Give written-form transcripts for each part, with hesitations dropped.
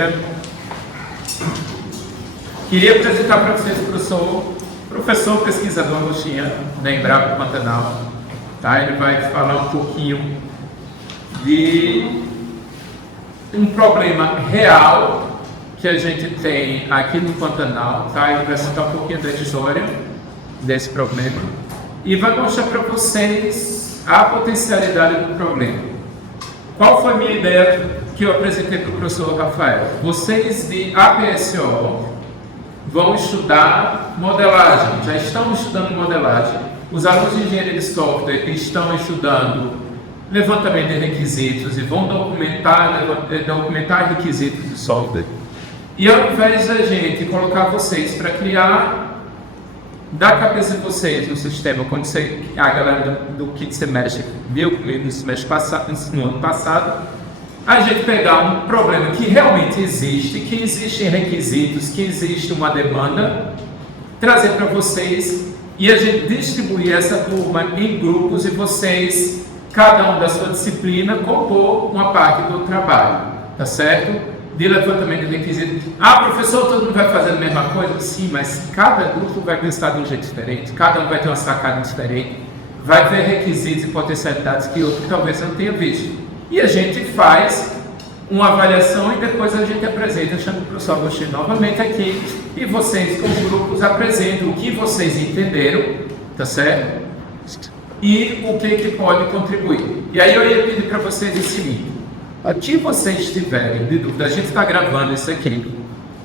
Pereira. Queria apresentar para vocês o professor pesquisador Agostinho, da Embrapa Pantanal. Tá? Ele vai falar um pouquinho de um problema real que a gente tem aqui no Pantanal. Tá? Ele vai citar um pouquinho da história desse problema e vai mostrar para vocês a potencialidade do problema. Qual foi a minha ideia que eu apresentei para o professor Rafael? Vocês de APSO vão estudar modelagem, já estão estudando modelagem. Os alunos de engenharia de software estão estudando levantamento de requisitos e vão documentar requisitos de software. E ao invés da gente colocar vocês para criar da cabeça de vocês no sistema, quando a galera do quinto semestre viu comigo no ano passado, a gente pegar um problema que realmente existe, que existem requisitos, que existe uma demanda, trazer para vocês e a gente distribuir essa turma em grupos e vocês, cada um da sua disciplina, compor uma parte do trabalho, tá certo? De levantamento de requisitos. Ah, professor, todo mundo vai fazer a mesma coisa? Sim, mas cada grupo vai pensar de um jeito diferente, cada um vai ter uma sacada diferente, vai ver requisitos e potencialidades que outro talvez não tenha visto. E a gente faz uma avaliação e depois a gente apresenta, chama o professor Agostinho novamente aqui, e vocês, como grupos, apresentam o que vocês entenderam, tá certo? E o que pode contribuir. E aí eu ia pedir para vocês o seguinte: se vocês tiverem de dúvida, a gente está gravando isso aqui,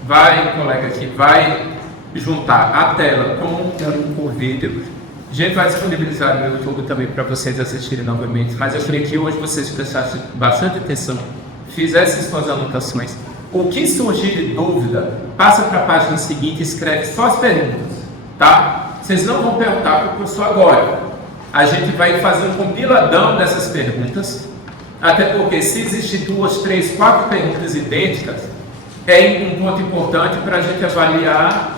colega aqui, vai juntar a tela com o vídeo. A gente vai disponibilizar no YouTube também para vocês assistirem novamente, mas eu queria que hoje vocês prestassem bastante atenção, fizessem suas anotações. O que surgir de dúvida, passa para a página seguinte e escreve só as perguntas, tá? Vocês não vão perguntar para o professor agora. A gente vai fazer um compiladão dessas perguntas, até porque se existem 2, 3, 4 perguntas idênticas, é um ponto importante para a gente avaliar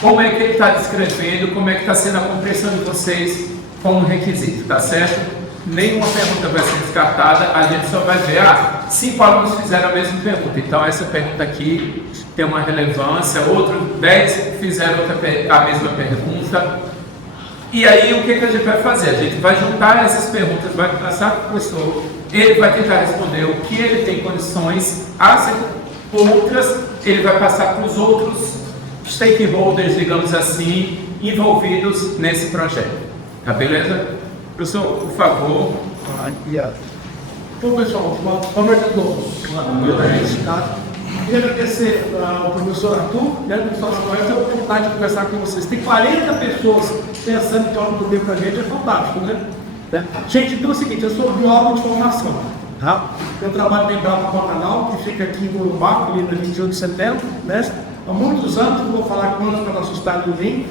como é que ele está descrevendo, como é que está sendo a compreensão de vocês com o requisito, tá certo? Nenhuma pergunta vai ser descartada, a gente só vai ver, 5 alunos fizeram a mesma pergunta, então essa pergunta aqui tem uma relevância, outros 10 fizeram a mesma pergunta. E aí o que a gente vai fazer? A gente vai juntar essas perguntas, vai passar para o professor, ele vai tentar responder o que ele tem condições, outras ele vai passar para os outros stakeholders, digamos assim, envolvidos nesse projeto. Tá beleza? Professor, por favor. Bom, pessoal, queria agradecer ao professor Arthur e ao professor Samuel pela oportunidade de conversar com vocês. Tem 40 pessoas pensando em torno do livro com a gente, é fantástico, né? Gente, então é o seguinte, eu sou biólogo de formação, tá? Eu trabalho na Embrapa Pantanal, que fica aqui em Corumbá, ali na 21 de setembro, né? Há muitos anos, não vou falar quantos para não assustar ninguém,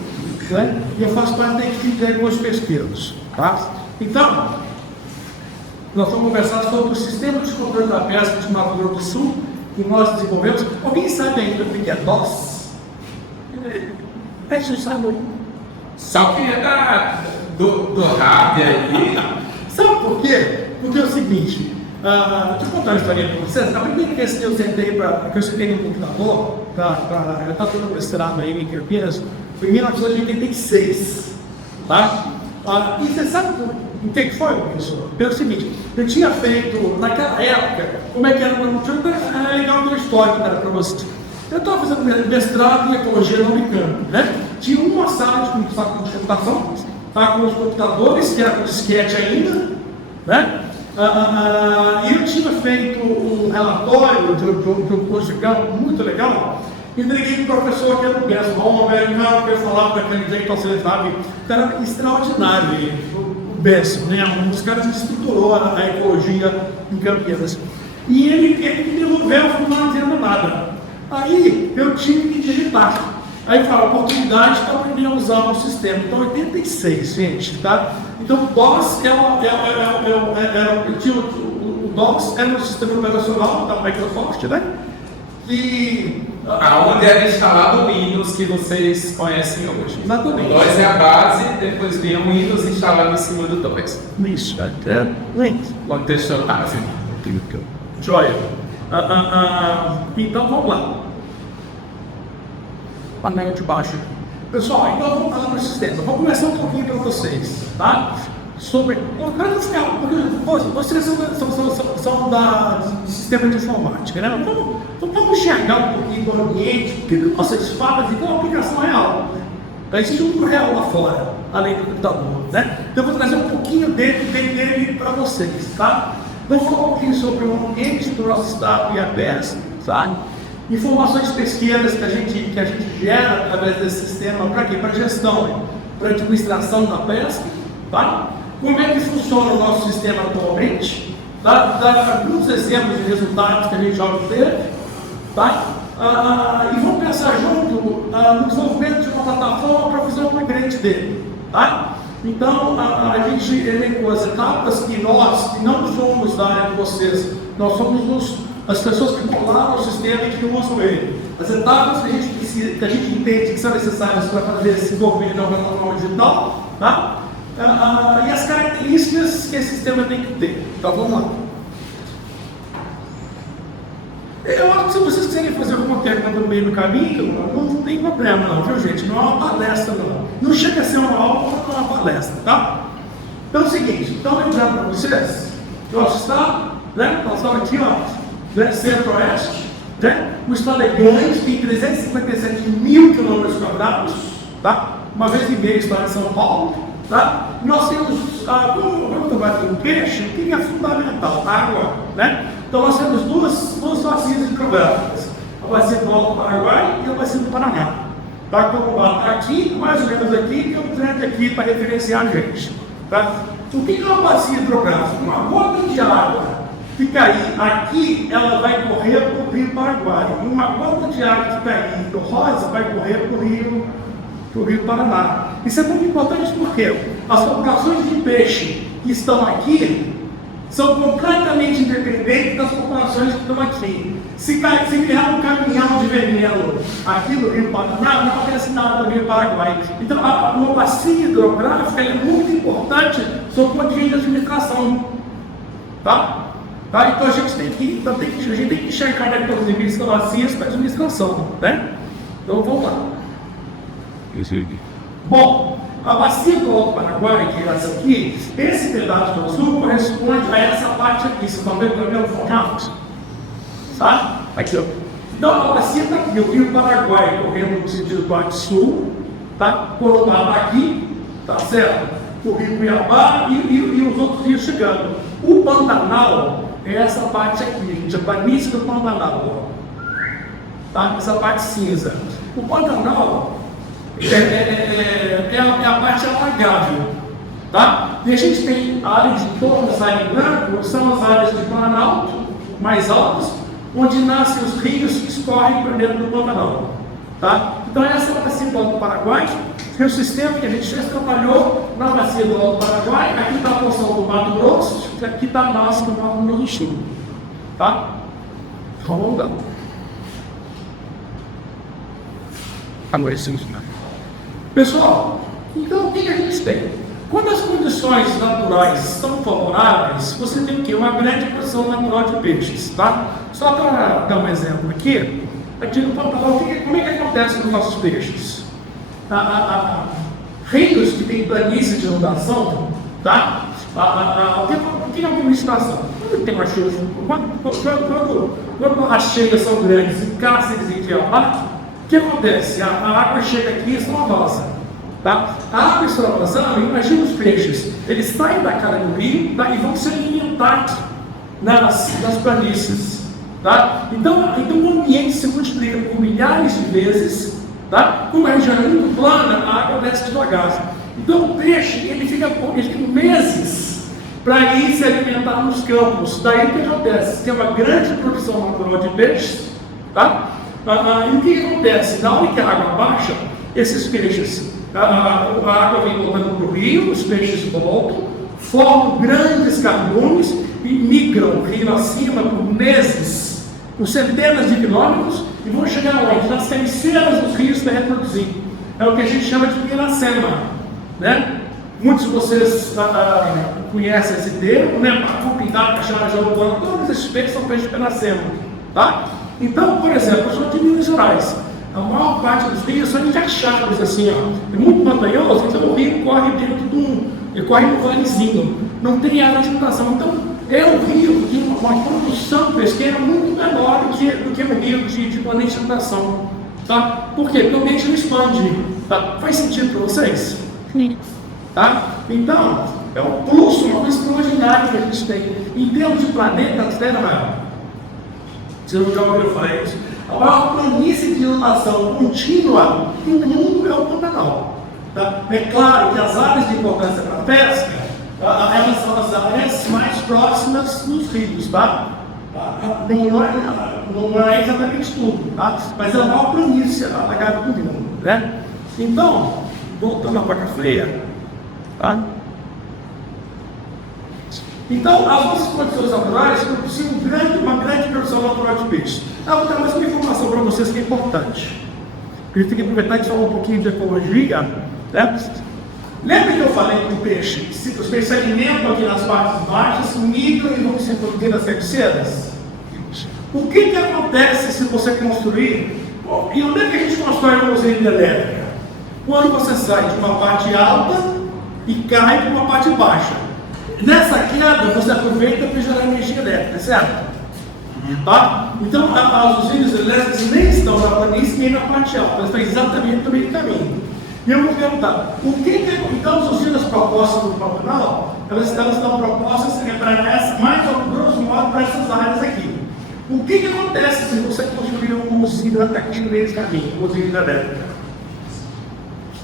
né? E eu faço parte da equipe de algumas pesquisas, tá? Então, nós vamos conversar sobre o sistema de controle da pesca de Mato Grosso do Sul, que nós desenvolvemos. Alguém sabe ainda o que é DOS? Vocês sabem? Sabe do rádio aí? Sabe por quê? Porque é o seguinte, deixa eu contar uma historinha para vocês. A primeira vez que eu sentei no computador, eu estava todo mestrado aí em Campinas, foi em 1986, tá? E você sabe o que foi, professor? Pelo seguinte, eu tinha feito, naquela época, como é que era o meu time, era legal ter história para você. Eu estava fazendo mestrado em ecologia na Unicamp, né? Tinha uma sala de computação, com os computadores, que era com disquete ainda, né? E eu tinha feito um relatório de um curso de campo muito legal, e entreguei para o professor que era o Bess Homer, que eu falava daquele jeito, você sabe, era extraordinário, o Bess, né? Um dos caras que estruturou a ecologia em Campinas. E ele me devolveu, eu não entendo nada. Aí eu tive que digitar. Aí fala, oportunidade para aprender a usar o sistema. Então, 86, gente, tá? Então, o DOS o DOS era um sistema operacional da Microsoft, né? E aonde era instalado o Windows que vocês conhecem hoje. Exatamente. O DOS é a base, depois vinha o Windows instalado em cima do DOS. Isso, Contextualizado. Joia. Então vamos lá. Panela de baixo. Pessoal, então vamos falar para o sistema. Vou começar um pouquinho para vocês, tá? Sobre. Porque vocês são da sistema de informática, né? Vamos enxergar um pouquinho do ambiente que vocês falam de uma aplicação real. Existe um real lá fora, além do computador, né? Então eu vou trazer um pouquinho dele para vocês, tá? Vamos falar um pouquinho sobre o ambiente do nosso estado e a pesca, tá? Informações pesqueiras que a gente gera através desse sistema, para quê? Para gestão, para administração da pesca, tá? Como é que funciona o nosso sistema atualmente? Dá alguns exemplos de resultados que a gente já obteve, tá? E vamos pensar junto no desenvolvimento de uma plataforma para fazer o upgrade dele, tá? Então, a gente elencou as etapas que nós, que não somos da área de vocês, nós somos as pessoas que colaram o sistema e que usam ele. As etapas que a gente precisa, que a gente entende que são necessárias para fazer esse desenvolvimento de uma plataforma digital, tá? E as características que esse sistema tem que ter. Então, vamos lá. Eu acho que se vocês quiserem fazer alguma pergunta no meio do caminho, não tem problema não, viu gente? Não é uma palestra não. Não chega a ser uma aula, não é uma palestra, tá? Então é o seguinte, então lembrando para vocês, nosso estado, né? Nós estamos aqui, ó, né? Centro-Oeste, né? O estado é grande, tem 357 mil quilômetros quadrados, tá? Uma vez e meia está em São Paulo, tá? Nós temos, quando vai ter um peixe, o que é fundamental? A água, né? Então nós temos duas bacias hidrográficas, a bacia do Alto Paraguai e a bacia do Paraná. Tá? Então aqui, mais ou menos aqui, tem um trem aqui para referenciar a gente. Tá? O que é uma bacia hidrográfica? Uma gota de água que cair aqui, ela vai correr para o Rio Paraguai. E uma gota de água que cair do Rosa vai correr para o Rio Paraná. Isso é muito importante porque as populações de peixe que estão aqui são completamente independentes das populações que estão aqui. Se criar um caminhão de veneno aqui no Rio Paraná, não acontece nada no Rio Paraguai. Então, uma bacia hidrográfica é muito importante sob o ponto de vista de administração. Tá? Então, a gente tem que enxergar todos os limites das bacias para a administração. Né? Então, vamos lá. Bom, a bacia do Alto Paraguai, que é essa aqui, esse pedaço do sul corresponde a essa parte aqui. Vocês estão vendo o meu formato? Tá? Aqui, ó. Então a bacia está aqui, o Rio Paraguai correndo no sentido norte-sul, tá? Corumbá está aqui, tá certo? O Rio Cuiabá e os outros rios chegando. O Pantanal é essa parte aqui, gente, a planície do Pantanal, ó. Tá? Essa parte cinza. O Pantanal é a parte alagável, tá? E a gente tem áreas de torres, área em branco, são as áreas de Planalto mais altas, onde nascem os rios que escorrem por dentro do Pantanal, tá? Então essa é a bacia do Alto Paraguai, é o sistema que a gente já trabalhou na bacia do Alto Paraguai. Aqui está a porção do Mato Grosso, aqui está a nossa do Mato Grosso do Sul, tá? Vamos lá. Pessoal, então o que a gente tem? Quando as condições naturais estão favoráveis, você tem o quê? Uma grande produção natural de peixes, tá? Só para dar um exemplo aqui no Pantanal, como é que acontece com os nossos peixes? Rios que tem planície de inundação, tá? O que é uma inundação? Quando tem uma chuva, quando as cheias são grandes em Cáceres e Cuiabá, o que acontece? A água chega aqui e extravasa, tá? A água extravasando, imagina os peixes, eles saem da cara do rio, tá? E vão se alimentar nas planícies, tá? Então o ambiente se multiplica por milhares de vezes, tá? Como a região é muito plana, a água desce devagar. Então o peixe, ele fica meses para ir se alimentar nos campos. Daí o que acontece? Tem uma grande produção natural de peixes, tá? E o que acontece? Na hora que a água baixa, esses peixes, a água vem voltando para o rio, os peixes voltam, formam grandes cardumes e migram o rio acima por meses, por centenas de quilômetros, e vão chegar onde? Nas cabeceiras dos rios para reproduzir. É o que a gente chama de piracema, né? Muitos de vocês conhecem esse termo, né? Para pintar, cachorro, todos esses peixes são peixes de piracema. Tá? Então, por exemplo, eu sou de Minas Gerais. A maior parte dos rios são interchados, assim, ó. É muito montanhoso, então o rio corre dentro de ele corre no valezinho. Não tem área de inundação. Então, é um rio de uma produção pesqueira muito menor do que um rio de planeta de inundação. Tá? Por quê? Porque o ambiente não expande. Tá? Faz sentido para vocês? Sim. Tá? Então, é um plus, uma coisa extraordinária que a gente tem. Em termos de planeta Terra, você não já ouviu falar isso? A maior planície de inundação contínua do mundo é o Pantanal. Tá? É claro que as áreas de importância para a pesca, elas são as áreas mais próximas dos rios, tá? Não é exatamente tudo, tá? Mas é a maior planície alagada do mundo, né? Então, voltando à Vaca Fria, tá? Então, as nossas condições naturais propiciam uma grande produção natural de peixe. Eu vou dar mais uma informação para vocês que é importante. A gente tem que aproveitar e falar um pouquinho de ecologia, né? Lembra que eu falei que o peixe, se os peixes se alimentam aqui nas partes baixas, migram e vão se reproduzir nas cabeceiras? O que acontece se você construir? E onde é que a gente constrói uma usina elétrica? Quando você sai de uma parte alta e cai para uma parte baixa. Nessa queda, você aproveita para gerar energia elétrica, certo? Tá? Então, as usinas elétricas nem estão na planície nem na parte alta, elas estão exatamente no meio do caminho. E eu vou perguntar, então as usinas propostas no Pantanal, elas estão propostas para mais ou grosso modo para essas áreas aqui. O que acontece se você construir uma usina aqui no meio do caminho, uma usina elétrica?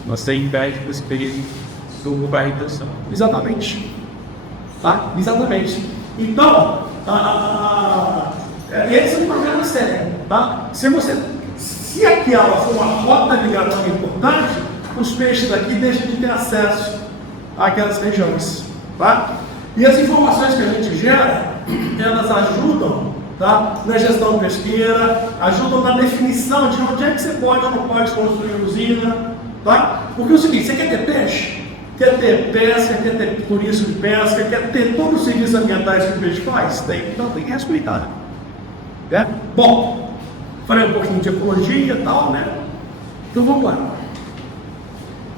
Você impede esse período do barritação. Exatamente. Tá? Exatamente. Então, esse é um problema sério. Tá? Se aquela for uma rota migratória importante, os peixes daqui deixam de ter acesso àquelas regiões. Tá? E as informações que a gente gera, elas ajudam, tá, na gestão pesqueira, ajudam na definição de onde é que você pode ou não pode construir usina. Tá? Porque é o seguinte, você quer ter peixe? Quer ter pesca, quer ter turismo de pesca, quer ter todos os serviços ambientais que o peixe faz? Tem, então tem que respeitar. Né? Bom, falei um pouquinho de ecologia e tal, né? Então vamos lá.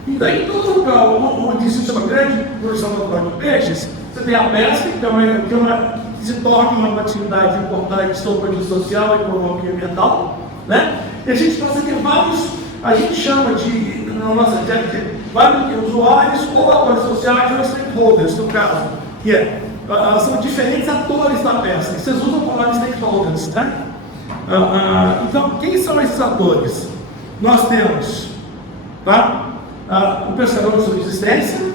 E daí, todo lugar onde existe uma grande produção natural de peixes, você tem a pesca, que se torna uma atividade importante sobre o produto social, econômico e ambiental, né? E a gente passa a ter vários, a gente chama de, na nossa técnica, vários usuários ou atores sociais ou stakeholders, no caso, que são diferentes atores da pesca. Vocês usam a palavra stakeholders, tá? Então, quem são esses atores? Nós temos, tá? O pescador de subsistência,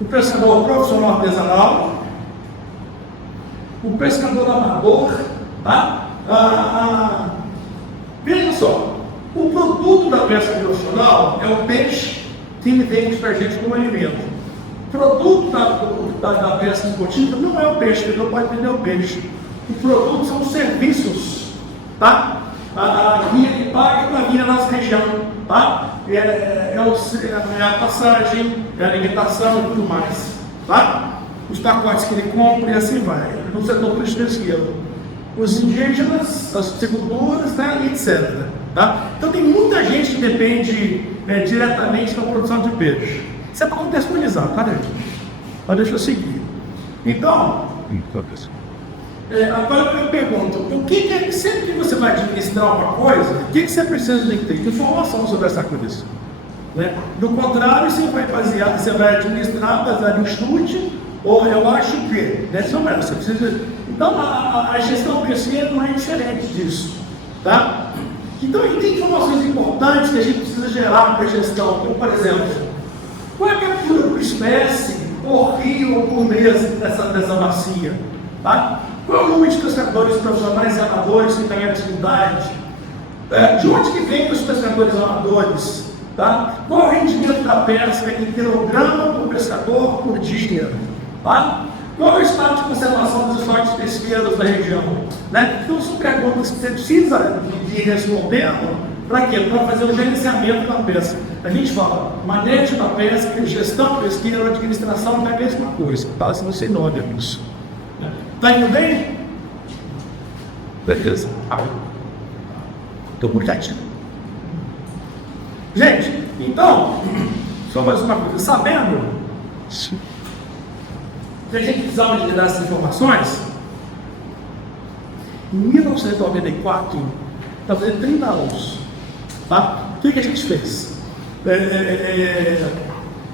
o pescador profissional artesanal, o pescador amador, tá? Veja só, o produto da pesca profissional é o peixe que ele vende para a gente como alimento. O produto da pesca esportiva não é o peixe, ele não pode vender o peixe. O produto são os serviços, tá? Ele paga para vir na nossa região, tá? É a passagem, é a alimentação e tudo mais, tá? Os pacotes que ele compra e assim vai. No setor pesqueiro, os indígenas, as seguradoras, tá? E etc. Tá? Então tem muita gente que depende diretamente da produção de peixe. Isso é para contextualizar, tá, gente? Mas deixa eu seguir. Então, agora eu pergunto, sempre que você vai administrar uma coisa, o que você precisa de ter? Informação sobre essa coisa. Né? Do contrário, você vai administrar baseado em chute, ou eu acho que, nessa hora, você precisa. Então, a gestão pesqueira não é diferente disso. Tá? Então, tem informações importantes que a gente precisa gerar para a gestão, como, por exemplo, qual é a captura por espécie, por rio ou por mês dessa bacia? Tá? Qual é o número de pescadores profissionais e amadores que têm atividade? De onde que vem os pescadores amadores? Tá? Qual é o rendimento da pesca em quilograma por pescador por dia? Tá? Qual é o estado de conservação dos estoques pesqueiros da região? Né? Então, são perguntas que você precisa ir respondendo. Para quê? Para fazer o gerenciamento da pesca. A gente fala, manejo da pesca, gestão pesqueira, administração é a mesma coisa. Fala se você não olha isso. Está indo bem? Beleza. Estou muito quietinho. Gente, então, só mais uma coisa. Sabendo que a gente precisava de dar essas informações, em 1994, está fazendo 30 anos, tá? O que a gente fez?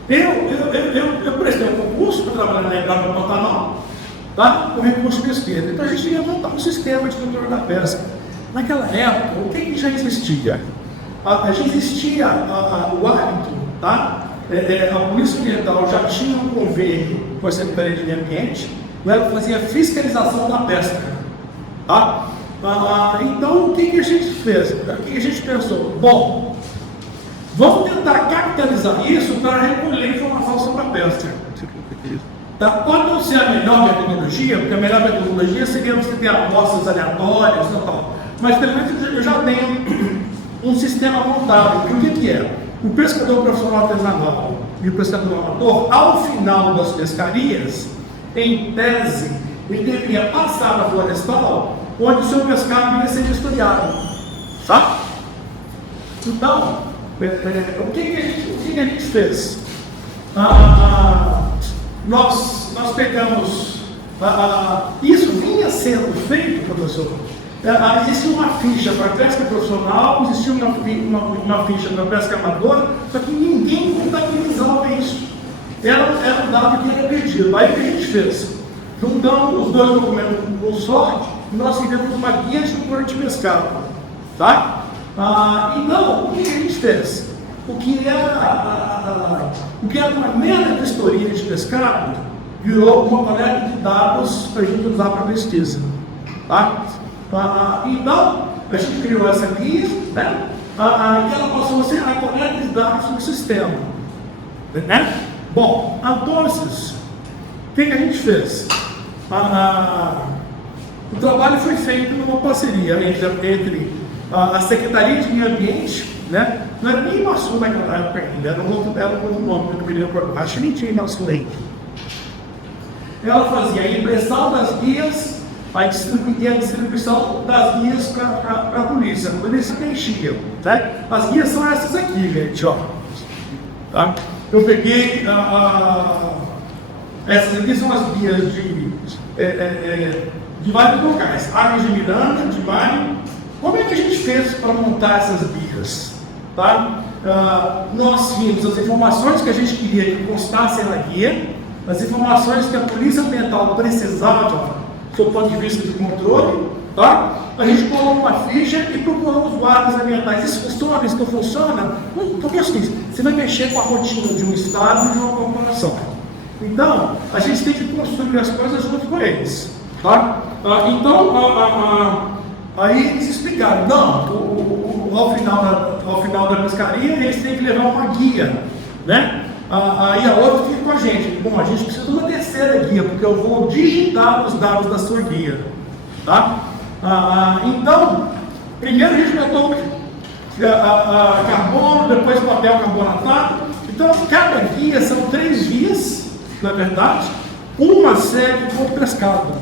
Eu prestei um concurso para trabalhar na Embrapa no Pantanal, tá? Com recurso de pesquisa. Então a gente ia montar um sistema de controle da pesca. Naquela época, o que já existia? Já existia o hábito, tá? A Polícia Ambiental já tinha um convênio com a Secretaria de Meio Ambiente, ela fazia fiscalização da pesca, tá? Então, o que a gente fez? O que a gente pensou? Bom, vamos tentar capitalizar isso para recolher informação sobre a pesca. Tá? Pode não ser a melhor metodologia, porque a melhor metodologia seria você ter amostras aleatórias e tal, mas pelo menos eu já tenho um sistema montado. E o que é? O pescador profissional artesanal e o pescador amador, ao final das pescarias, em tese, ele deveria passar na florestal, onde o seu pescado ia ser vistoriado. Tá? Então, o que a gente fez? Nós pegamos. Isso vinha sendo feito, professor. Existia uma ficha para pesca profissional, existia uma ficha para pesca amadora, só que ninguém contabilizava isso. Era um dado que era perdido. Aí o que a gente fez? Juntamos os dois documentos num só, e nós fizemos uma guia de controle de pescado. Tá? Então, o que a gente fez? O que era uma mera vistoria de pescado virou uma coleta de dados para a gente usar para pesquisa. Tá? Então, a gente criou essa guia, né? E ela passou a ser a coleta de dados do sistema. Né? Bom, então, o que a gente fez? O trabalho foi feito numa parceria entre a Secretaria de Meio Ambiente, né? Não era nem Iguaçu naquela época ainda, era um outro nome, que eu me lembro, acho que nem tinha Nelson Leite. Ela fazia a impressão das guias, a distribuição das guias para a polícia, quando eles se preenchiam. Né? As guias são essas aqui, gente, ó. Tá? Eu peguei, essas aqui são as guias de vários locais, Águas de Miranda, de Bairro. Como é que a gente fez para montar essas guias? Tá? Nós tínhamos as informações que a gente queria que constassem na guia, as informações que a Polícia Ambiental precisava, do ponto de vista de controle, tá? A gente colocou uma ficha e procurou os guardas ambientais. Isso funciona, isso não funciona? Porque é o seguinte, você vai mexer com a rotina de um estado e de uma corporação. Então, a gente tem que construir as coisas junto com eles. Tá? Então, aí eles explicaram, não, ao final da pescaria, eles têm que levar uma guia, né? Aí a outra fica com a gente. Bom, a gente precisa de uma terceira guia, porque eu vou digitar os dados da sua guia. Tá? Então, primeiro a gente botou carbono, depois papel carbonatado. Então, cada guia são 3 vias, na verdade, uma segue por pescado.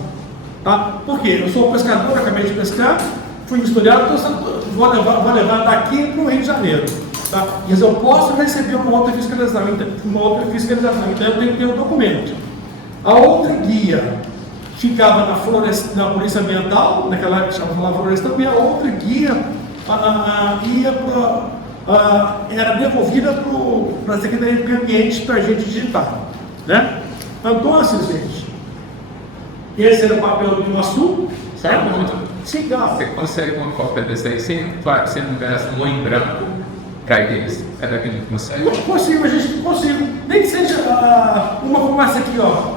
Tá? Por quê? Eu sou pescador, acabei de pescar, fui vistoriado, então vou levar daqui para o Rio de Janeiro. Tá? Mas eu posso receber uma outra fiscalização, então eu tenho que ter um documento. A outra guia ficava na Polícia Ambiental, naquela época chamava Floresta, e a outra guia era devolvida para a Secretaria de Meio Ambiente para a gente digitar. Né? Então, gente, esse era o papel do Iguaçu, certo? Sim, você consegue uma cópia desse aí? Sim, claro que você não gasta em branco. Eles. É daqui que consegue. Consigo, a gente consigo. Nem que seja uma como essa aqui, ó.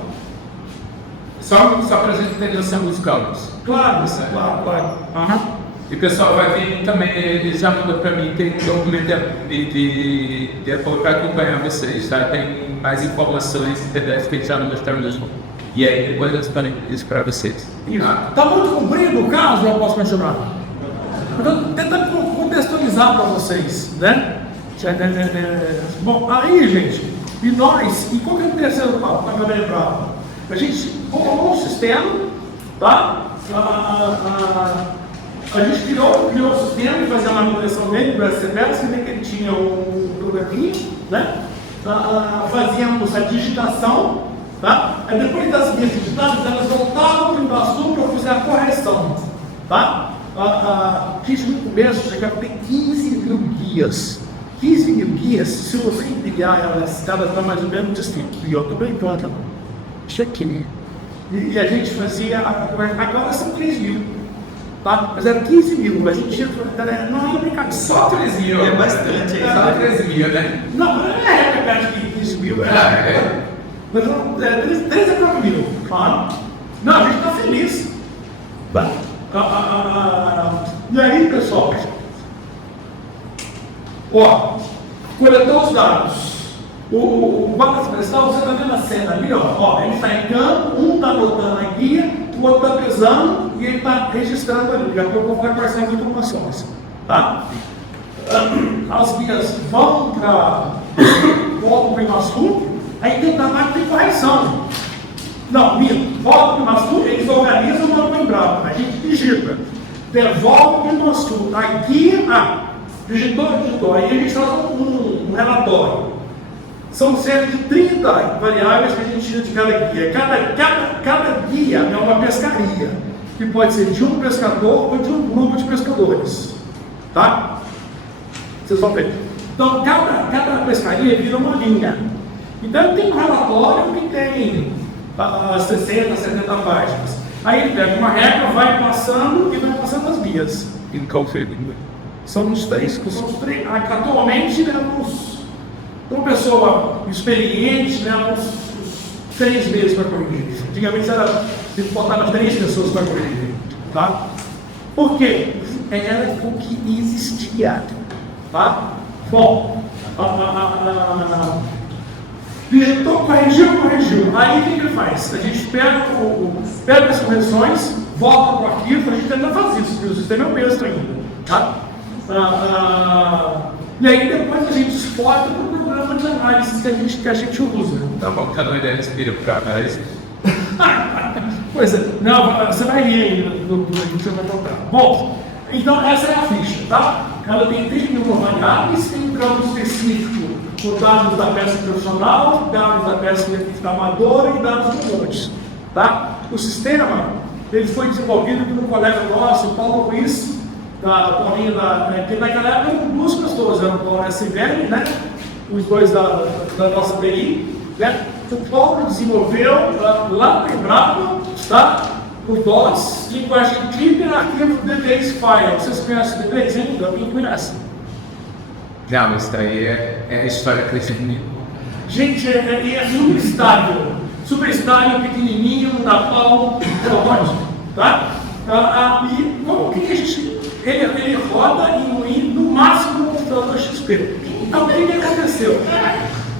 Só para a gente ter noção dos cálculos. Claro, claro. E o pessoal vai vir também, eles já mandou para mim, tem um documento de apoio para acompanhar vocês, tá? Tem mais informações, PDF que já não mostraram mesmo. E aí depois eu estarei isso para vocês. Está muito comprido o caso, eu posso mencionar? Estou tentando contextualizar para vocês, né? Bom, aí, gente, e qual que é o terceiro papo para galera brava? A gente colocou um sistema, tá? A gente criou o sistema e fazia a manutenção dele, para CBS, que nem que ele tinha um programinha, né? Fazíamos a digitação, tá? Aí depois das guias digitadas, elas voltavam para o Embaçu para fazer a correção, tá? Fiz no começo, chegava a ter 15 mil guias. 15 mil guias, se você empilhar elas, cada está mais ou menos assim. E eu estou brincando, isso aqui, né? E a gente fazia, agora são 3 mil, tá? Mas era 15 mil, a gente tinha, não ia brincar, Só 3 mil. É bastante, hein? Só 3 mil, né? Não, não é perto de 15 mil, mas 3 a 4 mil, claro. Não, a gente está feliz. E aí, pessoal, ó, coletou os dados. O guarda florestal, você está vendo a cena ali, ó, ele está em campo, um está anotando a guia, o outro está pesando e ele está registrando ali. Daqui a pouco eu vou passar as informações, tá? As guias vão para o Imaçu, aí tem trabalho de correção. Não, volta para o Imaçu, eles organizam o nome lembrado, a gente digita, devolve para o Imaçu, a guia, digitou, aí a gente faz um relatório. São cerca de 30 variáveis que a gente tira de cada guia. Cada guia é uma pescaria, que pode ser de um pescador ou de um grupo de pescadores. Tá? Vocês vão ver. Então, cada pescaria vira uma linha. Então, tem um relatório que tem 60, 70 páginas. Aí ele pega uma régua, vai passando e vai passando as guias. São os três. Atualmente, uma pessoa experiente, uns 3 meses para corrigir. Antigamente se botava 3 pessoas para corrigir. Tá? Por quê? Era o que existia. Tá? Bom, digitou, corrigiu. Aí o que ele faz? A gente pega as correções, volta para o arquivo, a gente ainda faz isso, porque o sistema é o mesmo ainda. Tá? E aí depois a gente exporta para o programa de análise que a gente usa. Tá bom, cada ideia respira para análise. Pois é, não, você vai rir aí do que você vai contar. Bom, então essa é a ficha, tá? Ela tem 30 mil variáveis, tem um campo específico com dados da pesca profissional, dados da pesca amadora e dados do monte, tá? O sistema, ele foi desenvolvido por um colega nosso, Paulo Ruiz, que naquela época eram 2 pessoas, eram o Paulo SVL, né? Os dois da nossa TI, né? O Paulo desenvolveu lá no Embrapa, tá? O DOS, linguagem Clipper, arquivo DBase File. Vocês conhecem o DBase ainda? Alguém conhece? Não, isso daí é história crescendo. Gente, é super estável, pequenininho, não dá pau, tá? E o que a gente... Ele roda no máximo no computador XP. Então, o que aconteceu?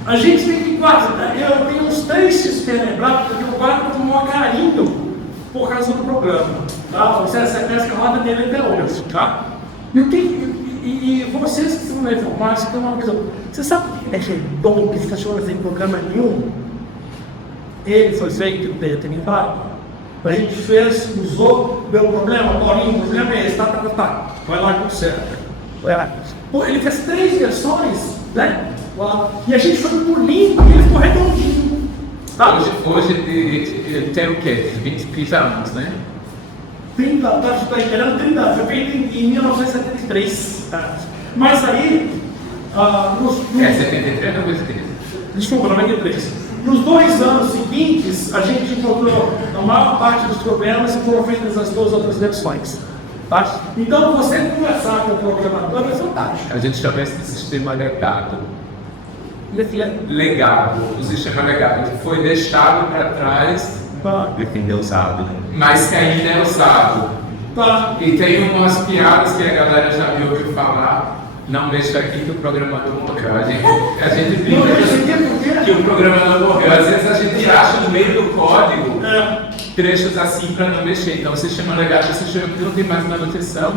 A gente tem que eu tenho uns 3 XP lembrados, porque eu guardo com o maior carinho por causa do programa. Tá? Essa pesca roda nele até hoje. Tá? E vocês que são na informática, tem uma coisa. Você sabe que é redondo, que está chamando em programa nenhum? Ele foi feito tem vários. A gente usou, deu um problema, Paulinho, o problema é esse, tá. Vai lá e conserta. Ele fez 3 versões, né? E a gente foi por limpo e ele ficou redondinho. Tá? Hoje ele tem o quê? 20 anos, né? 30, está esperando 30 anos, foi feito em 1973. Tá? Mas aí, 73 ou 93? Desculpa, 93. Nos 2 anos seguintes, a gente encontrou a maior parte dos problemas e foram feitas as 2 outras versões. Tá? Então, você conversar com o programador é fantástico. A gente chama esse sistema legado. Legado. O sistema legado que foi deixado para trás, Defender usado. mas que ainda é usado. Tá. E tem umas piadas que a galera já me ouviu falar. Não deixa aqui que o programador morreu. A gente brinca que o programador morreu. Às vezes a gente acha no meio do código trechos assim para não mexer. Então o sistema legado é um sistema que não tem mais manutenção.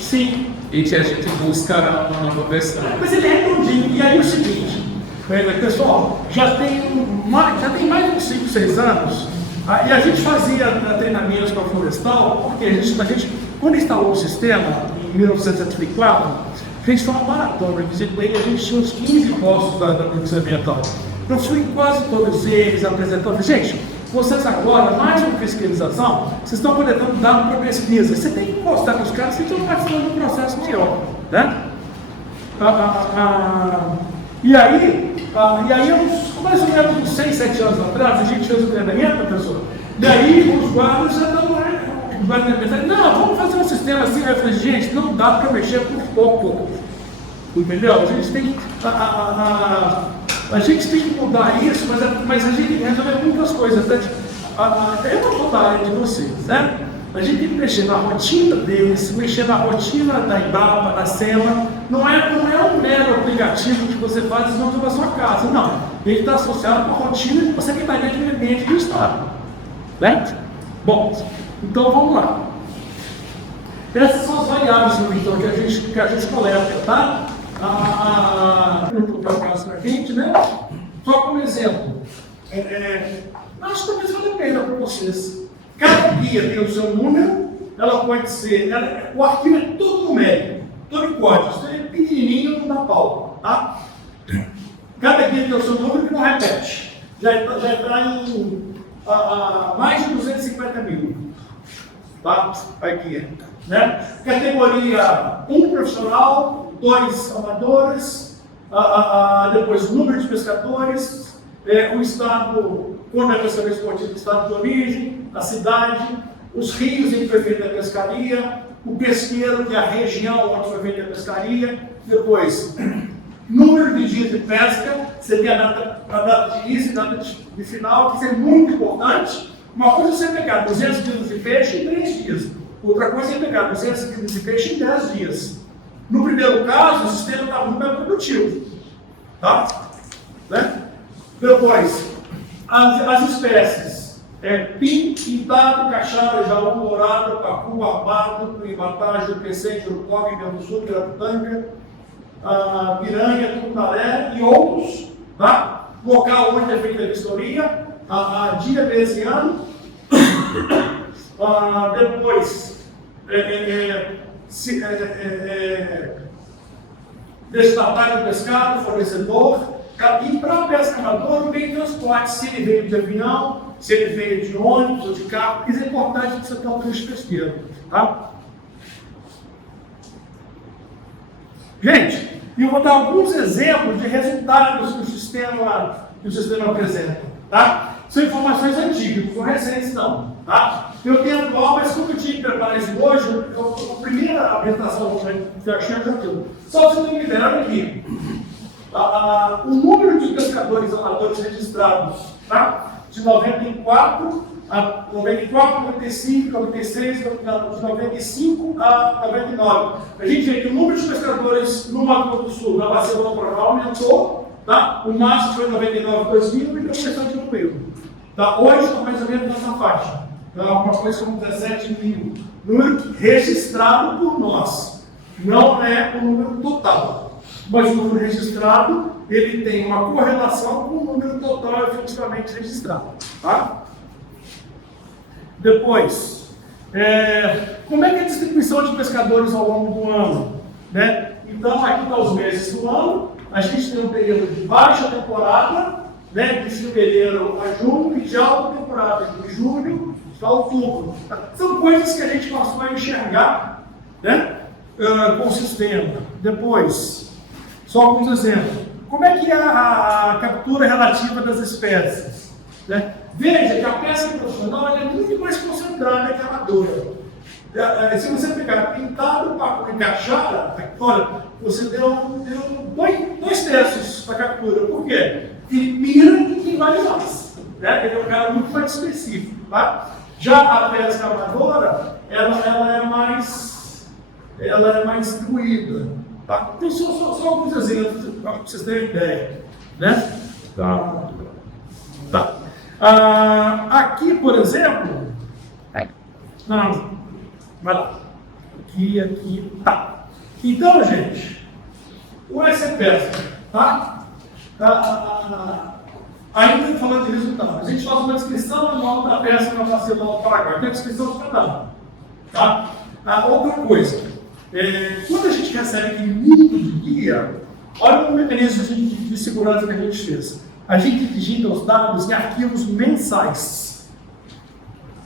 Sim. E que a gente busca uma nova versão. Mas ele é redondinho. E aí o seguinte, pessoal, já tem mais de uns 5, 6 anos, e a gente fazia treinamentos para a Florestal, porque a gente Quando instalou o sistema, em 1974, fez só uma maratona, quer dizer, a gente tinha uns 15 postos da produção ambiental. Eu fui em quase todos eles, apresentando, gente, vocês agora, mais uma fiscalização, vocês estão coletando dados para pesquisa. Você tem que mostrar para os caras que estão participando do processo maior, né? E aí, mais ou menos uns 6, 7 anos atrás, a gente fez o treinamento, professor. E aí, os guardas já estão lá. Os guardas pensaram, não, vamos fazer um sistema assim. Eu falei, gente, não dá para mexer com pouco. Entendeu? A gente tem que. A gente tem que mudar isso, mas a gente tem que resolver muitas coisas. Né? Eu não vou dar a área de vocês, né? A gente tem que mexer na rotina deles, mexer na rotina da IBAPA, da SEMA. Não é um mero aplicativo que você faz dentro da sua casa, não. Ele está associado com a rotina de você que está dentro do ambiente do Estado. Certo? Bom, então vamos lá. Essas são as variáveis então, que a gente coleta, tá? No caso da gente, né? Só como exemplo, acho que talvez vale a pena para vocês. Cada guia tem o seu número, ela pode ser, o arquivo é todo numérico, todo em código, isso é pequenininho, não dá pau, tá? Cada guia tem o seu número que não repete, já está em mais de 250 mil, tá? Aqui, né? Categoria 1 profissional, 2 amadores, depois o número de pescadores, o estado, quando é pescador esportivo, o estado de origem, a cidade, os rios em que foi feita a pescaria, o pesqueiro, que é a região onde foi feita a pescaria, depois número de dias de pesca, você tem a data de início e a data de final, que isso é muito importante. Uma coisa é você pegar 200 quilos de peixe em 3 dias, outra coisa é pegar 200 quilos de peixe em 10 dias. No primeiro caso, o sistema está muito mais produtivo. Tá? Né? Depois, as espécies. Pim, pintado, caixara, jaú, dourado, pacu, arbado, cuibatá, jupecê, jurucoque, sul, piraputanga, piranha, tucunaré e outros. Tá? Local onde é feita a vistoria, dia, mês e ano. Depois, destinatário do pescado, fornecedor, e para o pesca amador, o meio de transporte, se ele veio de avião, se ele veio de ônibus ou de carro, isso é importante que você tenha um peixe pesqueiro, tá? Gente, eu vou dar alguns exemplos de resultados que o sistema apresenta, tá? São informações antigas, não são recentes não, tá? Eu tenho atual, mas como eu tinha que preparar isso hoje, a primeira apresentação que eu achei aquilo. Só para vocês me deram aqui. O número de pescadores amadores registrados, tá? De 94 a 94, 95, 96, de 95 a 99. A gente vê que o número de pescadores no Mato Grosso do Sul, na Bacia do Pantanal, aumentou, tá? O máximo foi 99, 2000 e começou a diminuir. Tá? Hoje está mais ou menos nessa faixa. Uma coisa como 17 mil. Número registrado por nós. Não é o número total. Mas o número registrado, ele tem uma correlação com o número total efetivamente registrado. Tá? Depois, como é que é a distribuição de pescadores ao longo do ano? Né? Então, aqui estão os meses do ano. A gente tem um período de baixa temporada, né, de fevereiro a junho, e de alta temporada, de julho a outubro. São coisas que a gente vai enxergar, né, com o sistema. Depois, só alguns exemplos. Como é que é a captura relativa das espécies? Né? Veja que a pesca profissional é muito mais concentrada que a amadora. Se você pegar pintado, pacu e caixara, olha, você deu 2/3 da captura. Por quê? Ele mira e quem vale mais. Né? Ele é um cara muito mais específico. Tá? Já a pesca amadora, ela é mais distribuída. Tá? Então, só alguns exemplos para vocês terem ideia. Né? Tá. Aqui, por exemplo. Não, vai lá. Aqui, tá. Então, gente, o SCPESC, tá? Ainda falando de resultados, a gente faz uma descrição anual da pesca na Bacia do Paraguai, tem a descrição do canal, tá? Outra coisa, quando a gente recebe aquele mínimo de guia, olha o mecanismo de segurança que a gente fez. A gente digita os dados em arquivos mensais,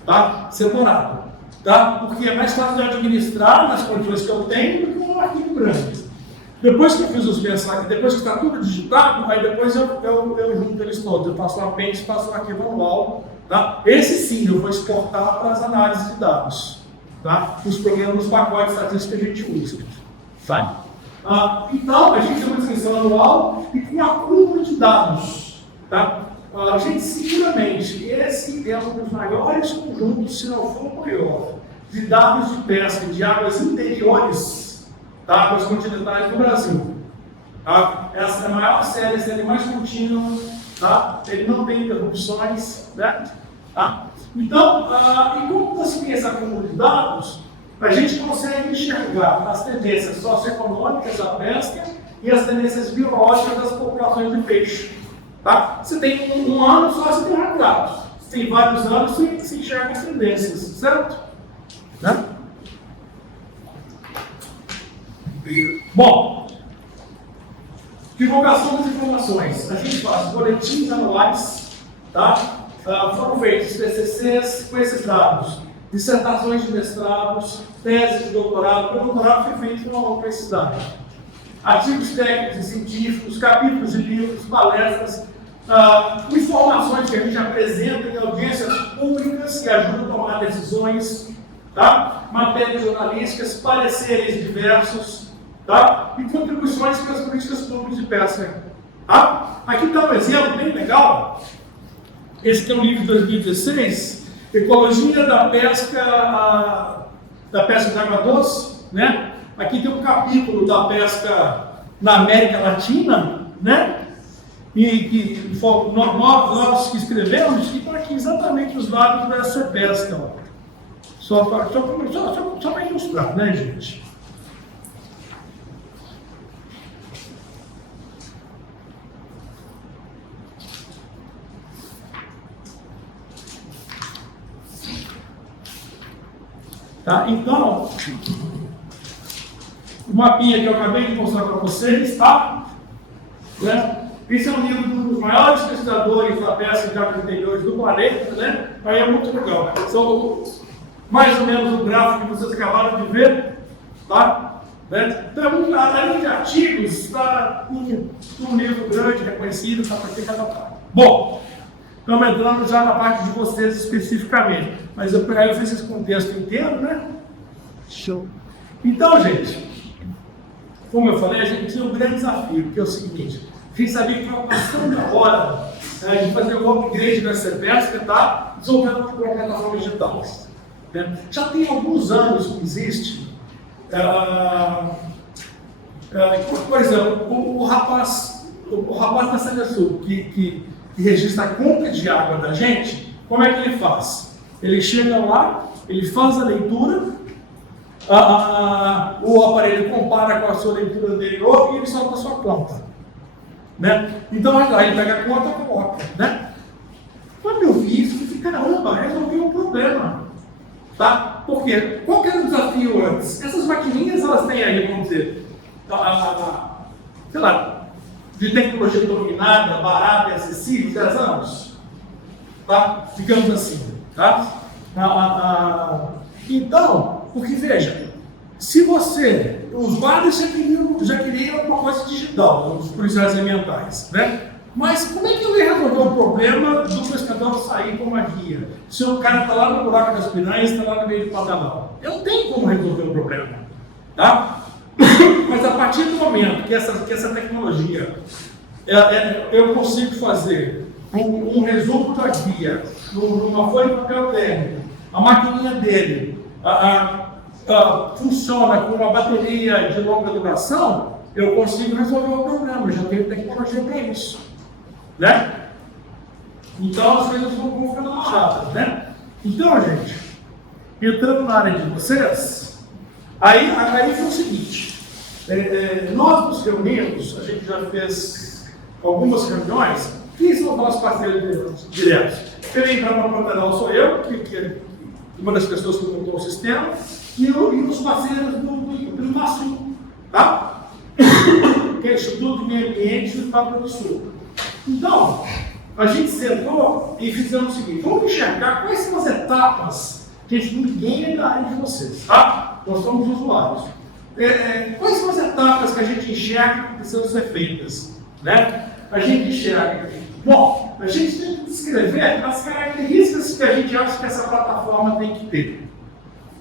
tá? Separado, tá? Porque é mais fácil de administrar nas condições que eu tenho do que um arquivo grande. Depois que eu fiz os mensais, depois que está tudo digitado, aí depois eu junto eles todos. Eu faço um apêndice, faço um arquivo anual, tá? Esse sim eu vou exportar para as análises de dados, tá? Os programas, os pacotes estatísticos que a gente usa. Vai. Então, a gente tem uma descrição anual e com acúmulo de dados. Tá? A gente, seguramente, esse é um dos maiores conjuntos, se não for o maior, de dados de pesca de águas interiores, tá? Águas continentais do Brasil. Tá? Essa é a maior série mais contínua, tá? Ele não tem interrupções. Né? Tá? Então, e como você tem esse acúmulo de dados, a gente consegue enxergar as tendências socioeconômicas da pesca e as tendências biológicas das populações de peixe. Tá? Você tem um ano só, você tem retratos. Você tem vários anos, você enxerga as tendências, certo? Né? Bom, divulgação das informações. A gente faz boletins anuais, tá? Foram feitos TCCs com esses dados. Dissertações de mestrados, teses de doutorado. O doutorado foi feito com esses dados. Artigos técnicos e científicos, capítulos de livros, palestras, informações que a gente apresenta em audiências públicas que ajudam a tomar decisões, tá? Matérias jornalísticas, pareceres diversos, tá? E contribuições para as políticas públicas de pesca. Tá? Aqui está um exemplo bem legal. Esse é um livro de 2016. Ecologia da pesca de água doce, né? Aqui tem um capítulo da pesca na América Latina, né? E que nós que escrevemos, ficam aqui exatamente os dados dessa pesca. Ó. Só para ilustrar, né, gente? Tá? Então, o mapinha que eu acabei de mostrar para vocês, tá? Né? Esse é um livro dos maiores pesquisadores da pesca de águas interiores do planeta, né? Aí é muito legal. São mais ou menos o gráfico que vocês acabaram de ver, tá? Né? Então, a linha de artigos está em um livro grande, reconhecido, está para cada parte. Bom, estamos entrando já na parte de vocês especificamente, mas eu fiz esse contexto inteiro, né? Show. Então, gente, como eu falei, a gente tinha um grande desafio, que é o seguinte: a gente sabia que estava passando a hora de fazer o upgrade da pesca, tá? Desenvolvendo plataformas digitais. Né? Já tem alguns anos que existe, por exemplo, o rapaz da Sanesul, que registra a conta de água da gente, como é que ele faz? Ele chega lá, ele faz a leitura, o aparelho compara com a sua leitura anterior e ele solta a sua conta. Né? Então aí ele pega a conta e coloca. Né? Quando eu vi isso, eu falei, caramba, resolvi um problema. Tá? Por quê? Qual que era o desafio antes? Essas maquininhas, elas têm aí, vamos dizer, sei lá, de tecnologia dominada, barata e acessível, 10 anos. Tá? Digamos assim. Tá? Então, porque veja, se você, os guardas já queriam uma coisa digital, os policiais ambientais, né? Mas como é que eu ia resolver o problema do pescador sair com uma guia? Se o cara está lá no buraco das piranhas, está lá no meio do Pantanal. Eu não tenho como resolver o problema. Tá? Mas a partir do momento que essa tecnologia, eu consigo fazer um resumo da guia, numa folha de papel técnico, a maquininha dele funciona com uma bateria de longa duração, eu consigo resolver o problema, eu já tenho tecnologia para isso. Né? Então as coisas vão ficando mais chatas, né? Então, gente, entrando na área de vocês, aí foi o seguinte, nós nos reunimos, a gente já fez algumas reuniões. Quem são os nossos parceiros diretos? Quem vem entrar no Pantanal sou eu, que é uma das pessoas que montou o sistema. e os parceiros do IMASU, tá? Que é o Instituto de Meio Ambiente do Estado do Sul. Então, a gente sentou e fizemos o seguinte: vamos enxergar quais são as etapas que ninguém é da área de vocês, tá? Nós somos usuários. Quais são as etapas que a gente enxerga que precisam ser feitas, né? A gente enxerga. Bom, a gente tem que descrever as características que a gente acha que essa plataforma tem que ter,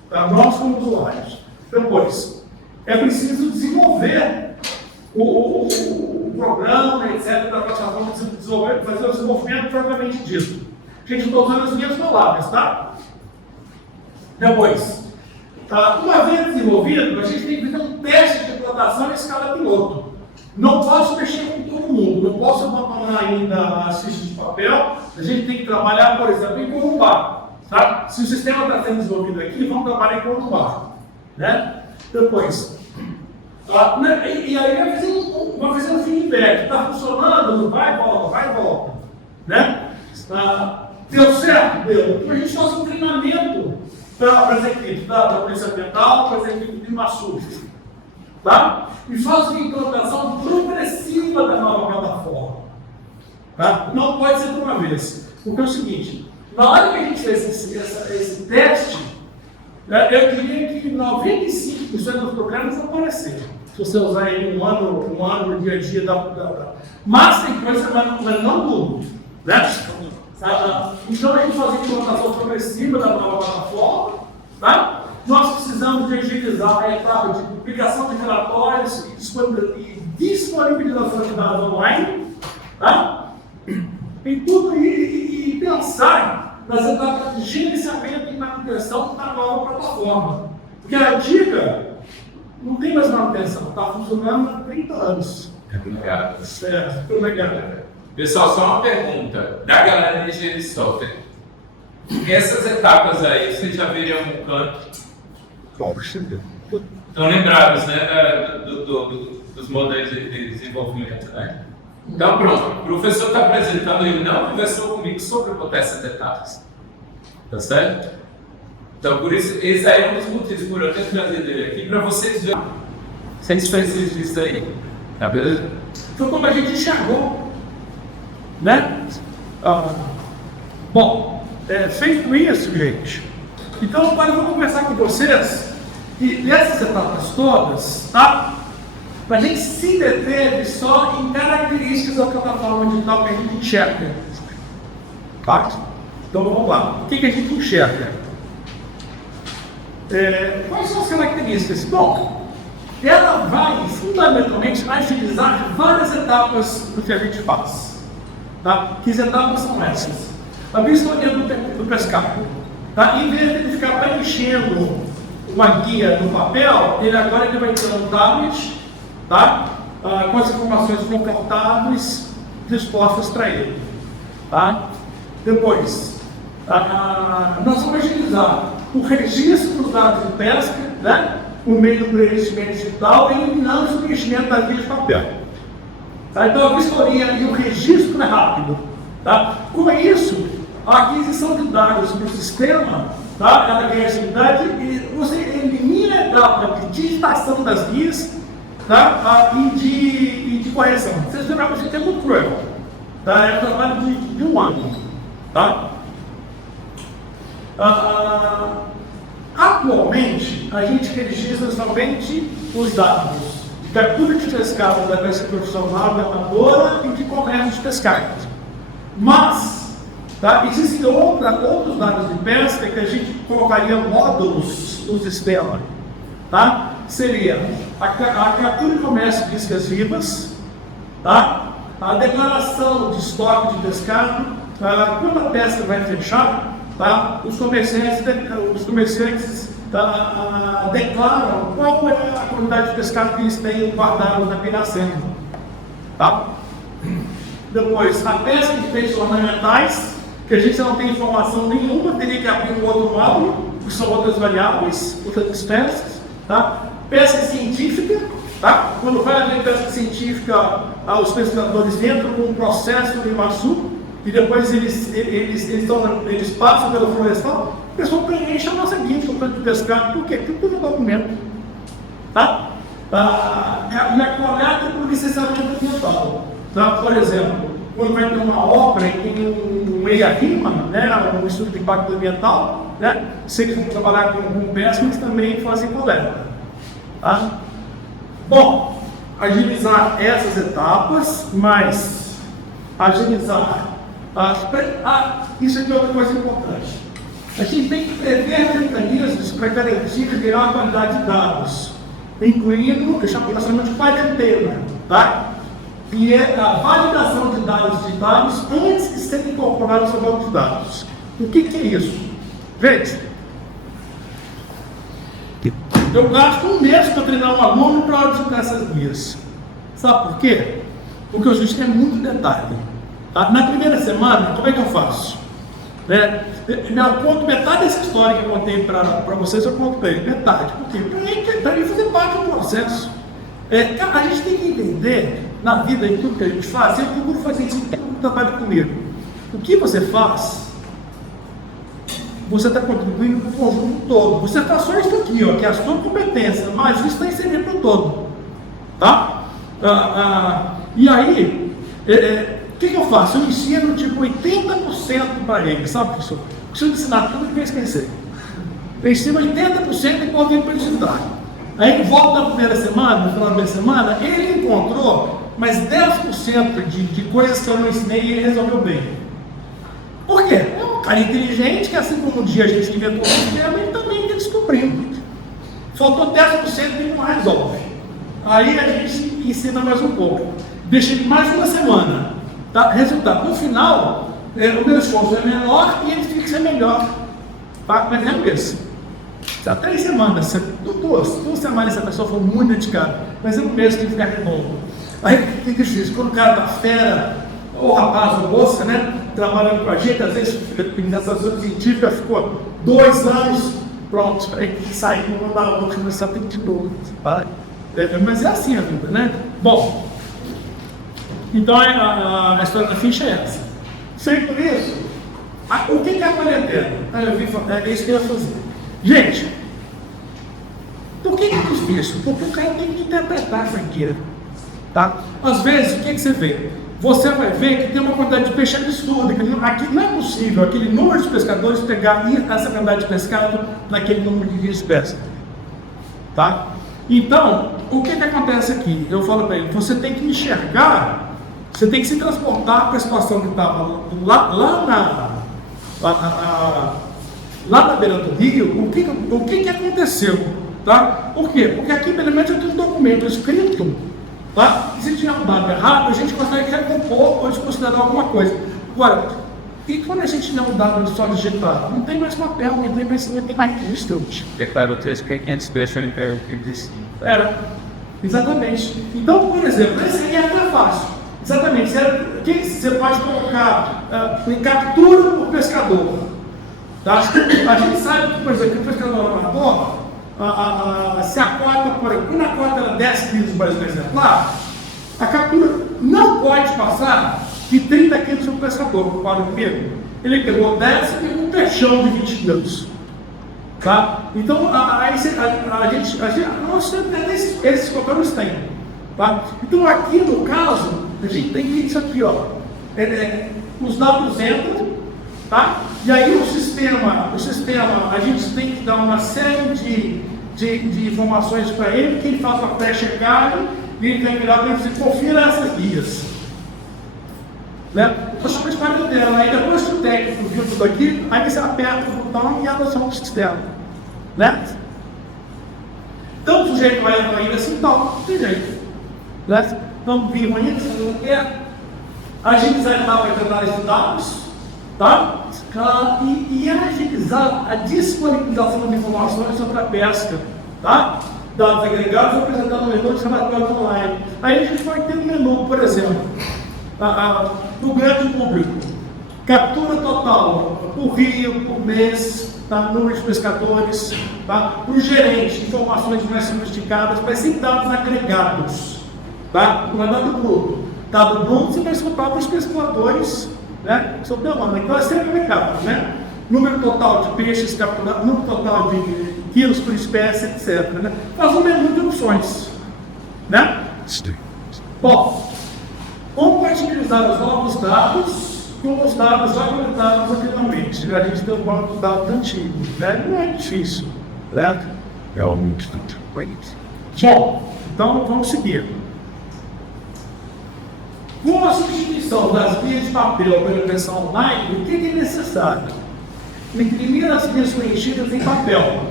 tá? Nós como usuários. Depois, é preciso desenvolver o programa, etc., da plataforma, fazer o desenvolvimento propriamente dito. Gente, estou usando as minhas palavras, tá? Depois, uma vez desenvolvido, a gente tem que fazer um teste de implantação em escala piloto. Não posso mexer com todo mundo, não posso abandonar ainda as fichas de papel. A gente tem que trabalhar, por exemplo, em Corumbá. Tá? Se o sistema está sendo desenvolvido aqui, vamos trabalhar em Corumbá. Né? Depois, e aí vai fazer um feedback. Está funcionando? Vai e volta. Né? Deu certo? Deu. Então a gente faz um treinamento para as equipes da Polícia Ambiental, para as equipes do IMASU. Tá? E faz uma implantação progressiva da nova plataforma. Tá? Não pode ser de uma vez. Porque é o seguinte: na hora que a gente fez esse teste, eu diria que 95% dos programas apareceram. Se você usar ele um ano no dia a dia mas tem coisa, mas não tudo. Né? Então a gente faz a implantação progressiva da nova plataforma. Tá? Nós precisamos de agilizar a etapa de publicação de relatórios e disponibilização de dados online, tá? Em tudo e pensar nas etapas de gerenciamento e manutenção da nova plataforma. Porque a antiga não tem mais manutenção, está funcionando há 30 anos. Obrigado. Certo, muito obrigado. Pessoal, só uma pergunta da galera de engenharia de software. Essas etapas aí, vocês já viram no canto? Estão lembrados, né, dos modelos de desenvolvimento, né? Então, pronto, o professor está apresentando, ele não conversou comigo sobre botar essas etapas, tá certo? Então, por isso, esse aí é um dos motivos por eu ter trazido ele aqui, para vocês verem. Vocês precisam disso aí, tá beleza? Foi como a gente enxergou, né? Bom, feito isso, gente, então agora eu vou conversar com vocês e nessas etapas todas, tá? Para a gente se deter só em características da plataforma digital que a gente enxerga. Tá? Então vamos lá. O que a gente enxerga? Quais são as características? Bom, ela vai fundamentalmente agilizar várias etapas do que a gente faz. Tá? Que etapas são essas? A vistoria do pescado. Tá? Em vez de ele ficar preenchendo uma guia no papel, ele agora vai ter um tablet, tá? Com as informações confortáveis dispostas para ele. Tá? Depois, nós vamos agilizar o registro dos dados de pesca, né? Por meio do preenchimento digital, eliminando o preenchimento das guias de papel. Tá? Então a vistoria e o registro é rápido. Tá? Com isso, a aquisição de dados para o sistema, tá? Ela ganha agilidade e você elimina a etapa de digitação das guias, tá? e de correção. Vocês viram que a gente é muito cruel. Tá? É um trabalho de um ano. Tá? Atualmente, a gente registra somente os dados de captura de pescado da pesca profissional, da amadora e de comércio de pescado. Mas, tá, existem outros dados de pesca que a gente colocaria módulos no sistema. Tá? Seria a captura e comércio de iscas vivas, tá? A declaração de estoque de pescado, quando a pesca vai fechar, tá? Os comerciantes declaram qual é a quantidade de pescado que eles têm guardado na piracema. Tá? Depois, a pesca de peixes ornamentais, que a gente não tem informação nenhuma, teria que abrir um outro módulo, que são outras variáveis, outras espécies. Tá? Pesca científica, tá? Quando vai haver pesca científica, os pescadores entram com um processo de IMASU, e depois eles passam pelo florestal a pessoa preenche a nossa guia de plano de pescado, por quê? Porque tudo é documento. Tá? E a coleta por licenciamento ambiental. Tá? Por exemplo, quando vai ter uma obra e tem um EIA-RIMA, né, um estudo de impacto ambiental, né, você que trabalhar com pesca, eles também fazem coleta. Tá? Bom, agilizar essas etapas, mas agilizar isso aqui é outra coisa importante. A gente tem que prever mecanismos para garantir melhor qualidade de dados, incluindo o chamamento de quarentena, tá? E é a validação de dados digitais antes de serem incorporados ao banco de dados. O que é isso? Gente, eu gasto um mês para treinar um aluno para aplicar essas guias. Sabe por quê? Porque o juiz tem muito detalhe. Tá? Na primeira semana, como é que eu faço? Eu conto metade dessa história que eu contei para vocês, eu conto para ele, metade. Por quê? Para ele fazer parte do processo. A gente tem que entender, na vida, em tudo que a gente faz, eu procuro fazer isso em trabalho comigo. O que você faz, você está contribuindo para o conjunto todo. Você faz só isso aqui, ó, que é a sua competência, mas isso está inserido para o todo. Tá? E aí, o que eu faço? Eu ensino tipo 80% para ele, sabe, professor? Preciso ensinar tudo que eu esqueci. Eu ensino 80% e coloco ele para estudar. Aí volta na primeira semana, no final da primeira semana, ele encontrou mais 10% de coisas que eu não ensinei e ele resolveu bem. Por quê? É um cara inteligente que, assim como um dia a gente inventou o sistema, ele também está descobrindo. Faltou 10% e ele não resolve. Aí a gente ensina mais um pouco. Deixa ele mais uma semana. Tá? Resultado, no final, o meu esforço é menor e ele fica melhor. Tá? Mas é mesmo. Há 3 semanas, 2 semanas, essa pessoa foi muito dedicada, mas eu mesmo tenho que ficar de novo. Aí o que eu fiz? Quando o cara tá fera, o rapaz, o moça, né, trabalhando com a gente, às vezes, nessas zonas científicas, ficou 2 anos prontos para ele sair, não mandar outro, começar tudo de novo. Mas é assim a vida, né? Bom, então a história da ficha é essa. Sem por isso, o que é a quarentena? É isso que eu ia fazer. Gente, por que eu fiz isso? Porque o cara tem que interpretar a franquia. Tá? Às vezes, o que você vê? Você vai ver que tem uma quantidade de peixe absurda, que aqui não é possível aquele número de pescadores pegar essa quantidade de pescado naquele número de dias de pesca. Tá? Então, o que acontece aqui? Eu falo para ele, você tem que enxergar, você tem que se transportar para a situação que estava lá na beira do rio. O que aconteceu? Tá? Por quê? Porque aqui, pelo menos, eu tenho um documento escrito. Tá? E se tiver um dado errado, a gente consegue recompor ou desconsiderar alguma coisa. Agora, e quando a gente não dá só digital? Não tem mais papel, não tem mais registro. Declaro texto que é special Exatamente. Então, por exemplo, esse aí é até fácil. Exatamente. Você pode colocar em captura por pescador. Tá? A gente sabe que, por exemplo, que o pescador amador, se a cota, quando a cota era 10 quilos por exemplar, a captura não pode passar de 30 quilos por pescador, concorda comigo? Ele pegou 10 e pegou um peixão de 20 quilos. Tá? Então, esses cotões têm. Tá? Então, aqui no caso, a gente tem isso aqui, ó. Os dados entram, tá? E aí o sistema, a gente tem que dar uma série de informações para ele, que ele faça uma pré-checagem e ele tem que virar para ele dizer, confira essas guias. Né? Eu só faz parte dela, aí depois que o técnico viu tudo aqui, aí você aperta o botão e abre o sistema. Né? Então o sujeito vai levar ainda assim, não tem jeito. Né? Vamos vir ainda, se não quer. A gente vai lá para tratar esses dados, tá? E agilizar a disponibilização de informações sobre a pesca, tá? Dados agregados apresentando no menu de relatórios online. Aí a gente vai ter um menu, por exemplo, para o grande público, captura total por rio, por mês, tá? Número de pescadores, tá? Para o gerente, informações mais sofisticadas, mas sem dados agregados, tá? Não é dado bruto. Dado bruto você vai soltar para os pescadores, né? Sobre demanda. Então é sempre aplicável, né? número total de peixes capturados, número total de quilos por espécie, etc. Né? Faz um menu de opções. Né? Bom, como vai utilizar os novos dados com os dados já coletados anteriormente? A gente tem um banco de dados antigos, né? Não é difícil, certo? Realmente. Bom, então vamos seguir. Com a substituição das guias de papel pela versão online, o que é necessário? Imprimir as guias preenchidas em papel,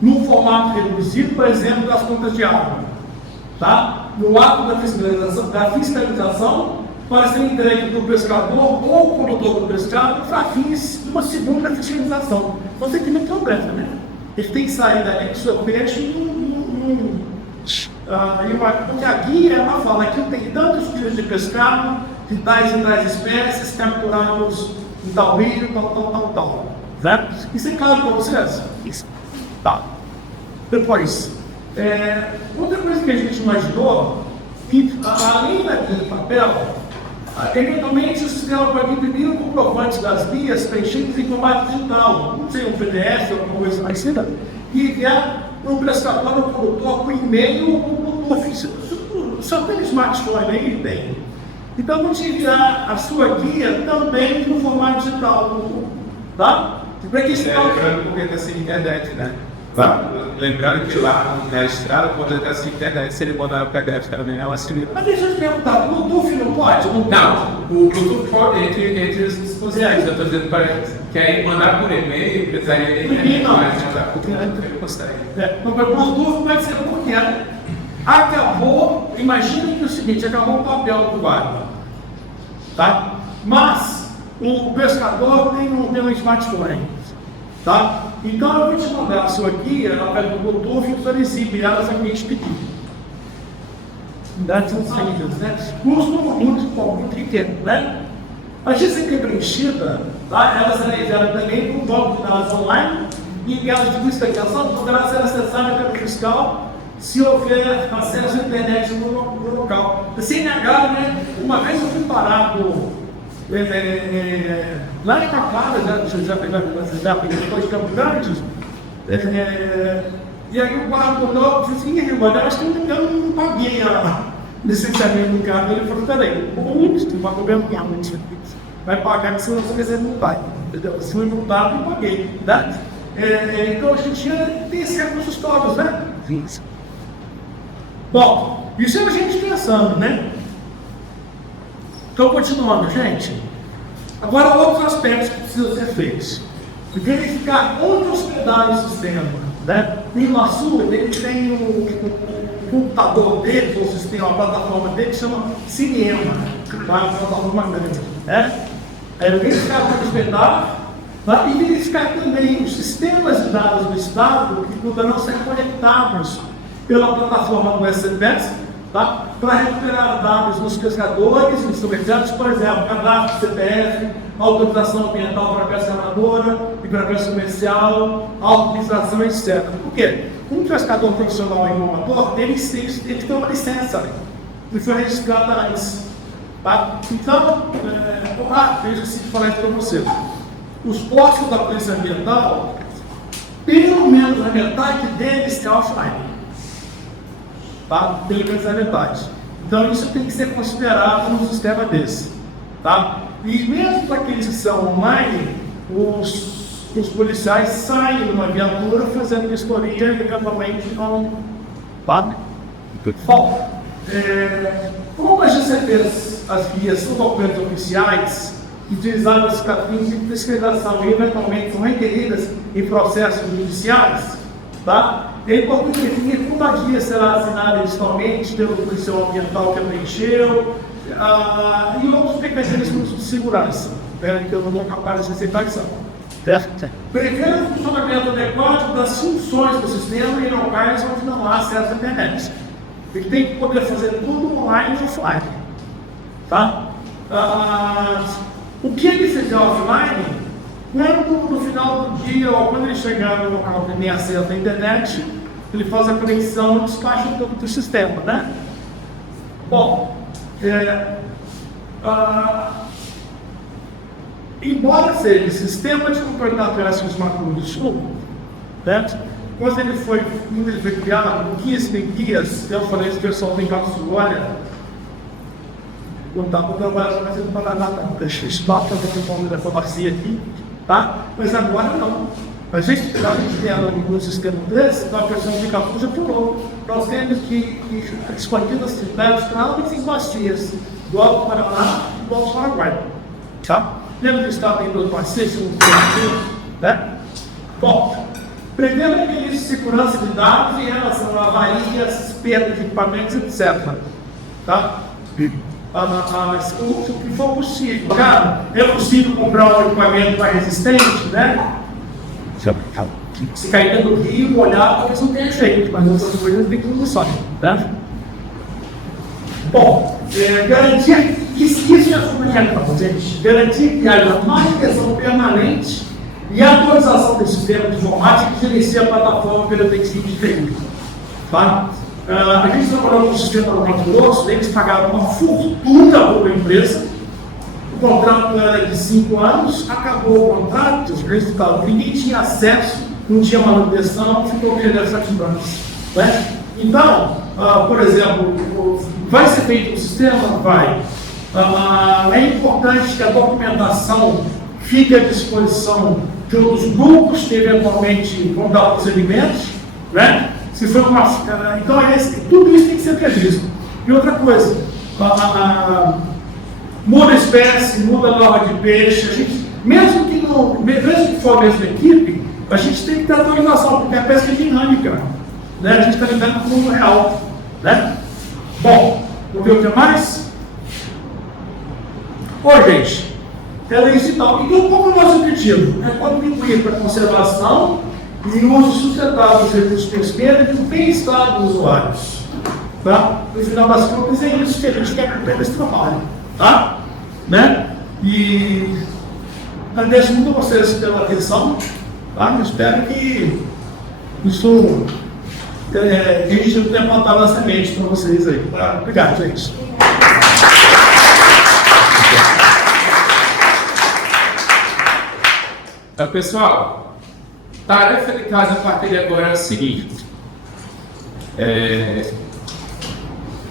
num formato reduzido, por exemplo, das contas de água. Tá? No ato da fiscalização para ser entregue do pescador ou condutor do pescado para fins de uma segunda fiscalização. Você tem um problema, né? Ele tem que sair dali do seu peixe porque a guia ela fala que tem tantos tipos de pescado, de tais e tais espécies, capturados em tal rio, tal. Certo? Isso é claro para vocês? Isso. Tá. Depois, outra coisa que a gente imaginou, que além da guia em papel, eventualmente o sistema pode imprimir um comprovante das guias preenchidas em formato digital, não sei, um PDF ou alguma coisa parecida, e enviar para um pescador ou produtor com e-mail ou com o só tem smartphone aí, tem. Então vamos enviar a sua guia também no formato digital, tá? Para que Lembrando porque está sem internet, né? Lembrando que lá na estrada, quando está sem internet, se ele mandar o PDF também, ela se liga. Mas deixa eu te perguntar, o Bluetooth não pode? Não, o Bluetooth pode entre os dispositivos. Eu estou dizendo para eles que aí mandar por e-mail, porque aí ele não. mandar por ele consegue. Não, mas o Bluetooth vai ser porque acabou, imagina que é o seguinte, acabou o papel do guarda, tá? Mas o pescador tem um smartphone, tá? Então eu vou te mandar a sua guia, ela vai no Bluetooth e você enviar a gente pedir. Dados são saídas, né? Custam muito inteiro, né? A GCP preenchida, tá? Ela será enviada também para um banco de dados online e em caso de fiscalização poderá ser acessada pelo fiscal se houver acesso à internet no local. CNH, né? Uma vez eu fui parado lá em Capara, já depois de Campo Grande, e aí o guarda mudou e disse assim, mas eu acho que eu não paguei a licenciamento do carro. Ele falou, peraí, vai governar muito, vai pagar, que se você quiser não vai. Se não dá, eu paguei. Tá? Então a gente tem esses recursos todos, né? Isso. Bom, isso é a gente pensando, né? Então, continuando, gente. Agora, outros aspectos que precisam ser feitos. Verificar onde hospedar o sistema. Né? No Sul, ele tem um computador dele, ou sistema, uma plataforma dele que chama Cinema, uma plataforma grande. Né? Verificar onde hospedar, tá? E verificar também os sistemas de dados do Estado que poderão ser conectados pela plataforma do SMS, tá? Para recuperar dados dos pescadores, dos comerciantes, por exemplo, cadastro CPF, autorização ambiental para pesca amadora e para pesca comercial, autorização, etc. Por quê? Um pescador profissional e um amador, ele tem uma licença, que foi registrada antes. Tá? Então, eu esqueci de falar isso para você. Os postos da Polícia Ambiental, pelo menos a metade deles é offline. Tá? Pelo menos a metade. Então isso tem que ser considerado num sistema desse. Tá? E mesmo para aqueles que são online, os policiais saem numa viatura fazendo vistoria e eventualmente não. Tá? Bom, como a GCPs, as guias são documentos oficiais, utilizadas para fins de fiscalização e eventualmente são requeridas em processos judiciais, tá? É importante definir como a guia será assinada digitalmente pelo policial ambiental que preencheu e outros mecanismos de segurança, que eu não vou capaz de aceitar que são. Prever o funcionamento adequado das funções do sistema em locais onde não há acesso à internet. Ele tem que poder fazer tudo online e offline. Tá? O que ele fizer offline, quando no final do dia ou quando ele chegar no local que tem acesso à internet, ele faz a conexão e despacha todo do sistema, né? Bom, embora seja sistema de controle operações macro do sul, certo? Quando ele foi criado, guias tem guias, eu falei que o pessoal tem cápsula, olha, não dá para trabalhar, mas não vai dar nada, deixa espaço para ter como da farmácia aqui, tá? Mas agora não. A gente tem um sistema desse, então a pessoa de cápsula já pulou. Nós temos que expandir as cidades para áreas bacias, do Alto Paraná e do Alto Paraguai, tá? Lembra que estava em 2006, né? Bom, prevendo mecanismos de segurança de dados em relação a avarias, perdas de equipamentos, etc. Tá? Mas o que for possível, cara, é possível comprar um equipamento mais resistente, né? Se cair dentro do rio, molhar, talvez não tenha jeito, mas outras coisas tem que usar, né? Bom, garantir que isso é fundamental, gente. Garantir que haja manutenção permanente e atualização desse sistema de informática que gerencia a plataforma pelo TXT diferente. Tá? A gente trabalhou com o sistema do Mato Grosso, eles pagaram uma fortuna para a empresa. O contrato era de 5 anos, acabou o contrato, os preços ficaram, ninguém tinha acesso, não tinha manutenção, ficou perdendo essa segurança. Né? Então, por exemplo, vai ser feito um sistema? Vai. É importante que a documentação fique à disposição de outros grupos que eventualmente vão dar procedimentos, né? Se for uma, então, tudo isso tem que ser previsto. E outra coisa, muda a espécie, muda a norma de peixe, a gente, mesmo que for a mesma equipe, a gente tem que ter atualização, porque a pesca é dinâmica, né? A gente está lidando com o mundo real, né? Bom, vamos ver o que mais? Oi, gente. Ela é isso e tal. Então, qual é o nosso objetivo? É contribuir para a conservação e uso sustentável dos recursos pesqueiros e do bem-estar dos usuários. Tá? No final das contas, é isso que a gente quer cumprir nesse trabalho. Tá? Né? E agradeço muito a vocês pela atenção. Tá? Eu espero que isso a gente não tenha plantado a semente para vocês aí. Tá? Obrigado, gente. Então, pessoal, tarefa de casa a partir de agora é o seguinte.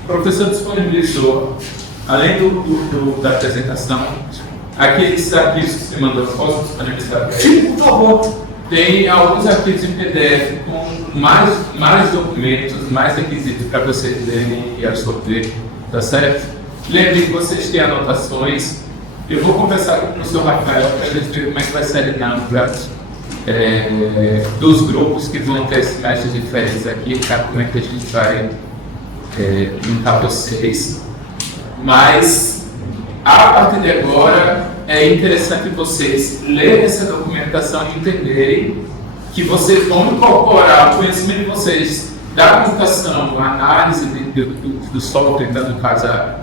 O professor disponibilizou, além da apresentação, aqueles arquivos que você mandou, posso disponibilizar? Sim, por favor. Tem alguns arquivos em PDF com mais documentos, mais requisitos para vocês lerem e absorver, tá certo? Lembrem que vocês têm anotações. Eu vou conversar com o professor Rafael para a gente ver como é que vai ser a dinâmica dos grupos que vão ter semestres diferentes aqui, tá? Como é que a gente vai juntar vocês. Mas, a partir de agora, é interessante vocês lerem essa documentação e entenderem que vocês vão incorporar o conhecimento de vocês da computação, a análise do software, no caso, a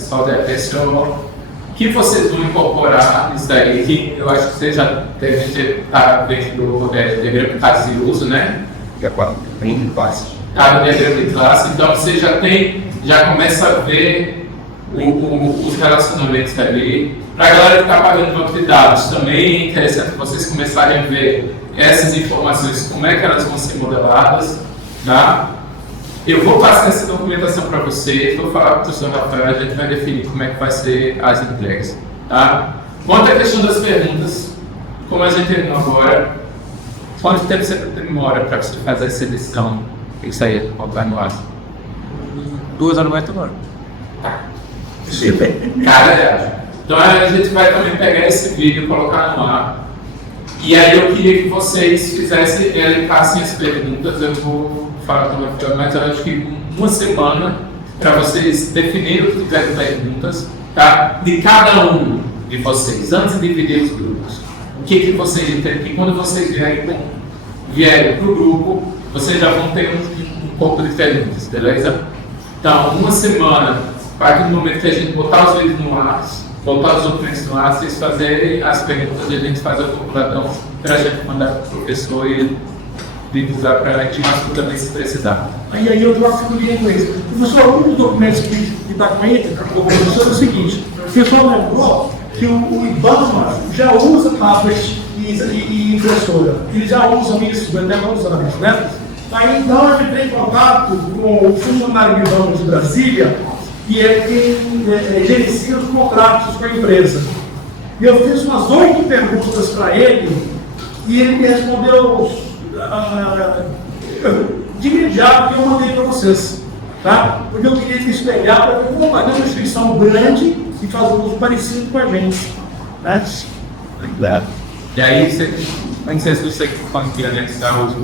software pessoal, que vocês vão incorporar isso daí, que eu acho que você já deve estar vendo do diagrama de classe de uso, né? Que é qual? Bem fácil. Está no diagrama de classe, então você já começa a ver os relacionamentos ali. Para a galera que está pagando banco de dados, também é interessante vocês começarem a ver essas informações, como é que elas vão ser modeladas, tá? Eu vou passar essa documentação para vocês, vou falar com o professor Rafael, a gente vai definir como é que vai ser as entregas, tá? Quanto à questão das perguntas, como a gente terminou agora, quanto tempo você demora para você fazer essa edição? Isso aí, vai no ar. 2 horas vai tomar. Cara, então a gente vai também pegar esse vídeo e colocar no ar. E aí eu queria que vocês elencassem as perguntas, eu vou falar com o Rafael, mas eu acho que uma semana para vocês definirem o que tiverem perguntas, tá? De cada um de vocês, antes de dividir os grupos. O que vocês entendem? Que quando vocês vierem para o grupo, vocês já vão ter um pouco de perguntas, beleza? Então, uma semana, a partir do momento que a gente botar os vídeos no ar, botar os documentos no ar, vocês fazerem as perguntas e a gente faz a calculação para a gente mandar para o professor e divulgar para a gente mais também se precisar. Aí eu troco figurinha em inglês. Professor, um dos documentos que está com ele, o professor, é o seguinte: o pessoal lembrou que o IBAMA já usa tablet e impressora. Eles já usam isso, até alguns anos, né? Aí então eu entrei em contato com o funcionário do IBAMA de Brasília, que é quem gerencia os contratos com a empresa. E eu fiz umas 8 perguntas para ele, e ele me respondeu de imediato que eu mandei para vocês. Tá? Porque eu queria espelhar para ver como é uma instituição grande e fazer um uso parecido com a gente. Né? E aí, você, como é que você consegue anexar os